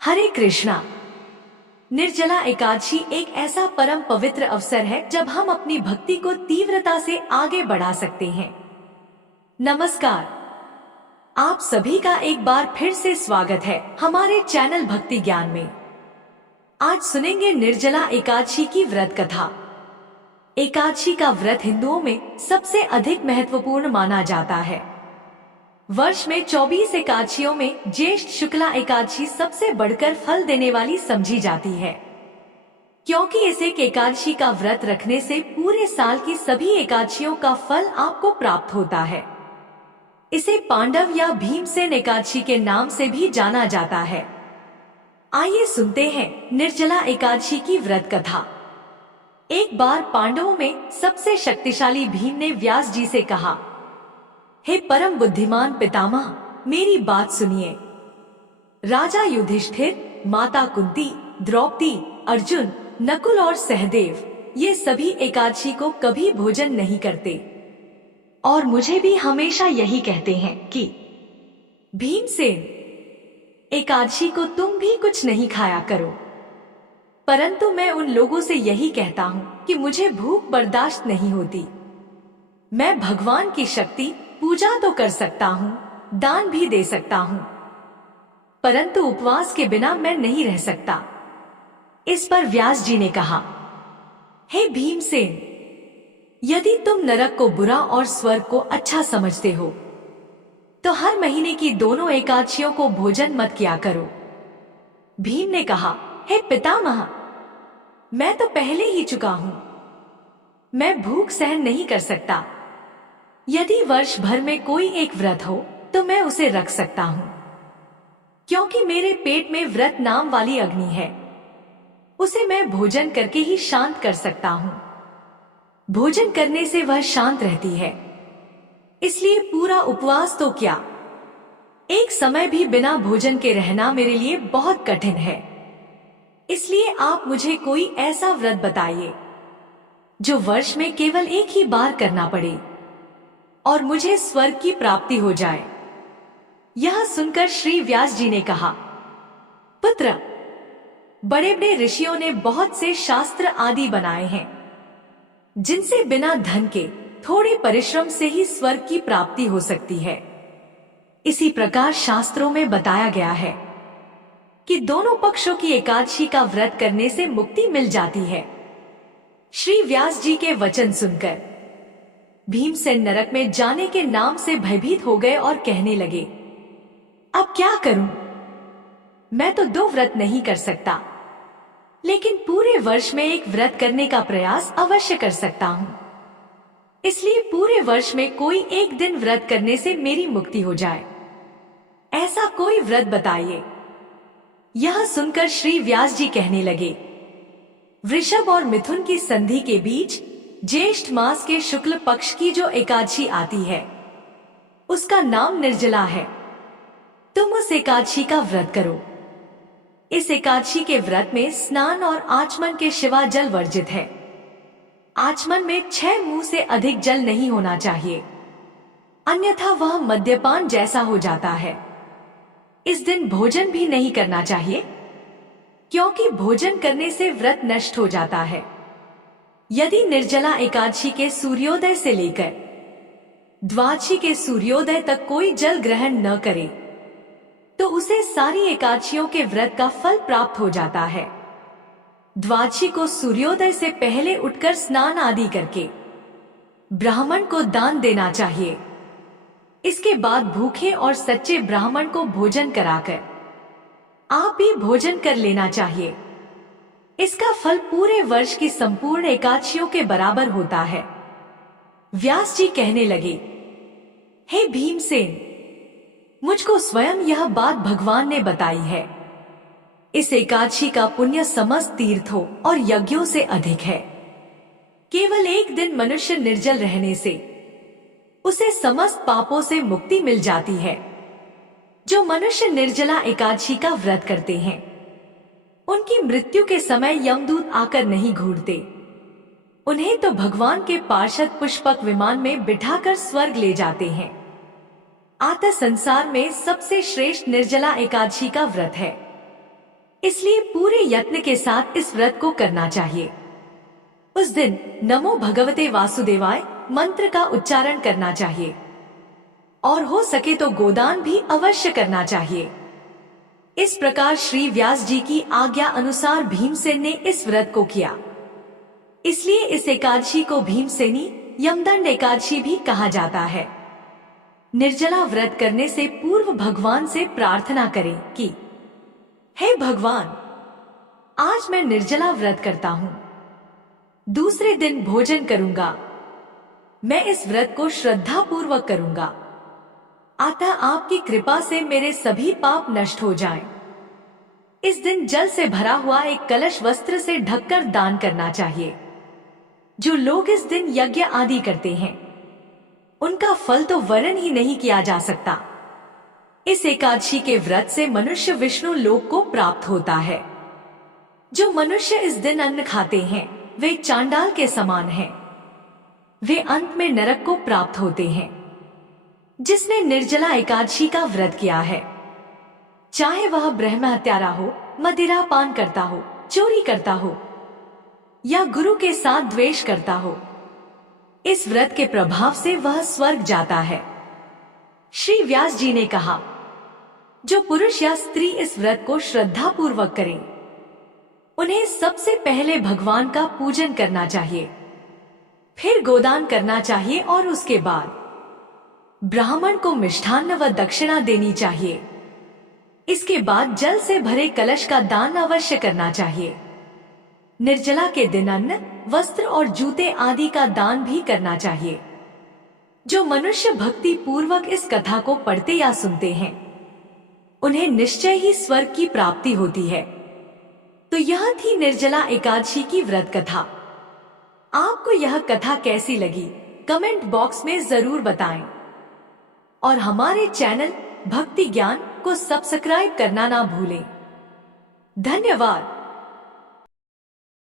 हरे कृष्णा। निर्जला एकादशी एक ऐसा परम पवित्र अवसर है जब हम अपनी भक्ति को तीव्रता से आगे बढ़ा सकते हैं। नमस्कार, आप सभी का एक बार फिर से स्वागत है हमारे चैनल भक्ति ज्ञान में। आज सुनेंगे निर्जला एकादशी की व्रत कथा। एकादशी का व्रत हिंदुओं में सबसे अधिक महत्वपूर्ण माना जाता है। वर्ष में 24 एकादशियों में ज्येष्ठ शुक्ला एकादशी सबसे बढ़कर फल देने वाली समझी जाती है, क्योंकि इस एक एकादशी का व्रत रखने से पूरे साल की सभी एकादशियों का फल आपको प्राप्त होता है। इसे पांडव या भीमसेन एकादशी के नाम से भी जाना जाता है। आइए सुनते हैं निर्जला एकादशी की व्रत कथा। एक बार पांडवों में सबसे शक्तिशाली भीम ने व्यास जी से कहा, हे परम बुद्धिमान पितामह, मेरी बात सुनिए। राजा युधिष्ठिर, माता कुंती, द्रौपदी, अर्जुन, नकुल और सहदेव ये सभी एकादशी को कभी भोजन नहीं करते और मुझे भी हमेशा यही कहते हैं कि भीमसेन, एकादशी को तुम भी कुछ नहीं खाया करो। परंतु मैं उन लोगों से यही कहता हूँ कि मुझे भूख बर्दाश्त नहीं होती। मैं भगवान की शक्ति पूजा तो कर सकता हूँ, दान भी दे सकता हूँ, परंतु उपवास के बिना मैं नहीं रह सकता। इस पर व्यास जी ने कहा, हे भीमसेन, यदि तुम नरक को बुरा और स्वर्ग को अच्छा समझते हो तो हर महीने की दोनों एकादशियों को भोजन मत किया करो। भीम ने कहा, हे पितामह, मैं तो पहले ही चुका हूँ, मैं भूख सहन नहीं कर सकता। यदि वर्ष भर में कोई एक व्रत हो तो मैं उसे रख सकता हूँ, क्योंकि मेरे पेट में व्रत नाम वाली अग्नि है, उसे मैं भोजन करके ही शांत कर सकता हूँ। भोजन करने से वह शांत रहती है, इसलिए पूरा उपवास तो क्या, एक समय भी बिना भोजन के रहना मेरे लिए बहुत कठिन है। इसलिए आप मुझे कोई ऐसा व्रत बताइए जो वर्ष में केवल एक ही बार करना पड़े और मुझे स्वर्ग की प्राप्ति हो जाए। यह सुनकर श्री व्यास जी ने कहा, पुत्र, बड़े बड़े ऋषियों ने बहुत से शास्त्र आदि बनाए हैं जिनसे बिना धन के थोड़े परिश्रम से ही स्वर्ग की प्राप्ति हो सकती है। इसी प्रकार शास्त्रों में बताया गया है कि दोनों पक्षों की एकादशी का व्रत करने से मुक्ति मिल जाती है। श्री व्यास जी के वचन सुनकर भीमसेन नरक में जाने के नाम से भयभीत हो गए और कहने लगे, अब क्या करूं? मैं तो 2 व्रत नहीं कर सकता, लेकिन पूरे वर्ष में एक व्रत करने का प्रयास अवश्य कर सकता हूं। इसलिए पूरे वर्ष में कोई एक दिन व्रत करने से मेरी मुक्ति हो जाए, ऐसा कोई व्रत बताइए। यह सुनकर श्री व्यास जी कहने लगे, वृषभ और मिथुन की संधि के बीच ज्येष्ठ मास के शुक्ल पक्ष की जो एकादशी आती है उसका नाम निर्जला है। तुम उस एकादशी का व्रत करो। इस एकादशी के व्रत में स्नान और आचमन के सिवा जल वर्जित है। आचमन में 6 मुंह से अधिक जल नहीं होना चाहिए, अन्यथा वह मद्यपान जैसा हो जाता है। इस दिन भोजन भी नहीं करना चाहिए, क्योंकि भोजन करने से व्रत नष्ट हो जाता है। यदि निर्जला एकादशी के सूर्योदय से लेकर द्वादशी के सूर्योदय तक कोई जल ग्रहण न करे तो उसे सारी एकादशियों के व्रत का फल प्राप्त हो जाता है। द्वादशी को सूर्योदय से पहले उठकर स्नान आदि करके ब्राह्मण को दान देना चाहिए। इसके बाद भूखे और सच्चे ब्राह्मण को भोजन कराकर आप भी भोजन कर लेना चाहिए। इसका फल पूरे वर्ष की संपूर्ण एकादशियों के बराबर होता है। व्यास जी कहने लगे, हे भीमसेन, मुझको स्वयं यह बात भगवान ने बताई है। इस एकादशी का पुण्य समस्त तीर्थों और यज्ञों से अधिक है। केवल एक दिन मनुष्य निर्जल रहने से उसे समस्त पापों से मुक्ति मिल जाती है। जो मनुष्य निर्जला एकादशी का व्रत करते हैं उनकी मृत्यु के समय यमदूत आकर नहीं घूरते, उन्हें तो भगवान के पार्षद पुष्पक विमान में बिठाकर स्वर्ग ले जाते हैं। अतः संसार में सबसे श्रेष्ठ निर्जला एकादशी का व्रत है। इसलिए पूरे यत्न के साथ इस व्रत को करना चाहिए। उस दिन नमो भगवते वासुदेवाय मंत्र का उच्चारण करना चाहिए और हो सके तो गोदान भी अवश्य करना चाहिए। इस प्रकार श्री व्यास जी की आज्ञा अनुसार भीमसेन ने इस व्रत को किया। इसलिए इस एकादशी को भीमसेनी यमदंड एकादशी भी कहा जाता है। निर्जला व्रत करने से पूर्व भगवान से प्रार्थना करें कि हे भगवान, आज मैं निर्जला व्रत करता हूँ, दूसरे दिन भोजन करूंगा। मैं इस व्रत को श्रद्धा पूर्वक करूंगा, अतः आपकी कृपा से मेरे सभी पाप नष्ट हो जाएं। इस दिन जल से भरा हुआ एक कलश वस्त्र से ढककर दान करना चाहिए। जो लोग इस दिन यज्ञ आदि करते हैं उनका फल तो वर्णन ही नहीं किया जा सकता। इस एकादशी के व्रत से मनुष्य विष्णु लोक को प्राप्त होता है। जो मनुष्य इस दिन अन्न खाते हैं वे चांडाल के समान हैं। वे अंत में नरक को प्राप्त होते हैं। जिसने निर्जला एकादशी का व्रत किया है, चाहे वह ब्रह्म हत्यारा हो, मदिरा पान करता हो, चोरी करता हो या गुरु के साथ द्वेष करता हो, इस व्रत के प्रभाव से वह स्वर्ग जाता है। श्री व्यास जी ने कहा, जो पुरुष या स्त्री इस व्रत को श्रद्धा पूर्वक करें उन्हें सबसे पहले भगवान का पूजन करना चाहिए, फिर गोदान करना चाहिए और उसके बाद ब्राह्मण को मिष्ठान्न व दक्षिणा देनी चाहिए। इसके बाद जल से भरे कलश का दान अवश्य करना चाहिए। निर्जला के दिन अन्न, वस्त्र और जूते आदि का दान भी करना चाहिए। जो मनुष्य भक्ति पूर्वक इस कथा को पढ़ते या सुनते हैं उन्हें निश्चय ही स्वर्ग की प्राप्ति होती है। तो यह थी निर्जला एकादशी की व्रत कथा। आपको यह कथा कैसी लगी कमेंट बॉक्स में जरूर बताएं और हमारे चैनल भक्ति ज्ञान को सब्सक्राइब करना ना भूलें। धन्यवाद।